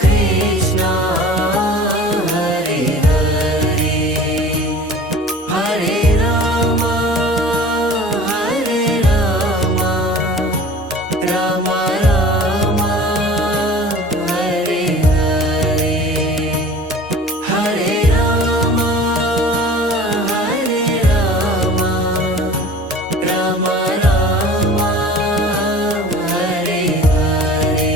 Krishna Hare Hare Hare Rama Rama Rama Hare Hare Hare Rama Rama Rama Hare Hare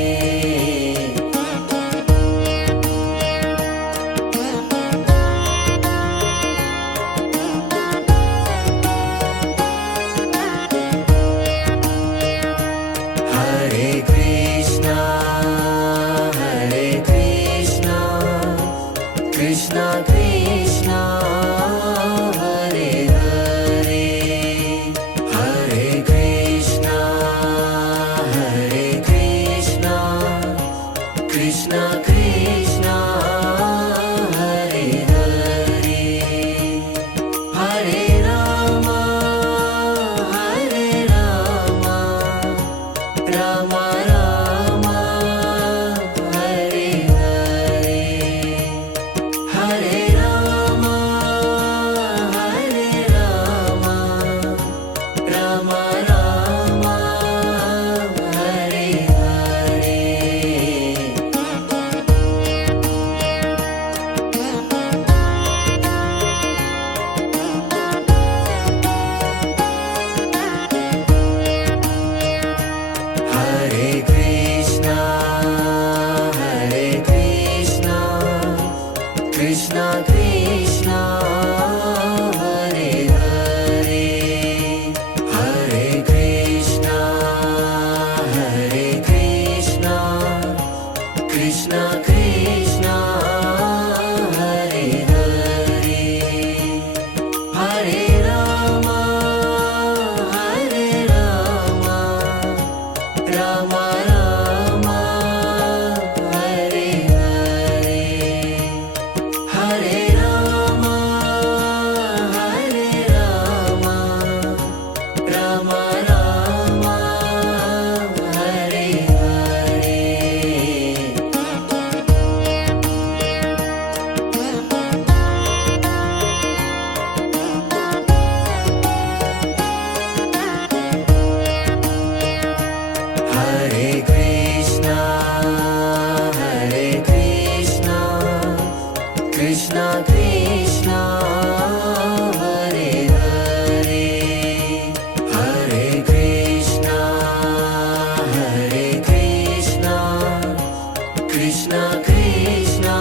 Hare Krishna Krishna Krishna Hare Hare Hare Krishna Krishna Krishna Hare Hare Hare Rama Rama Rama Hare Hare Hare Rama Rama Rama Hare Hare Hare Krishna Krishna Krishna Hare Hare Hare Krishna Krishna Krishna Hare Hare Hare Rama Rama Rama Hare Hare Hare Rama Rama Rama Hare Hare Hare Krishna Krishna Krishna Hare Hare Hare Krishna Krishna Krishna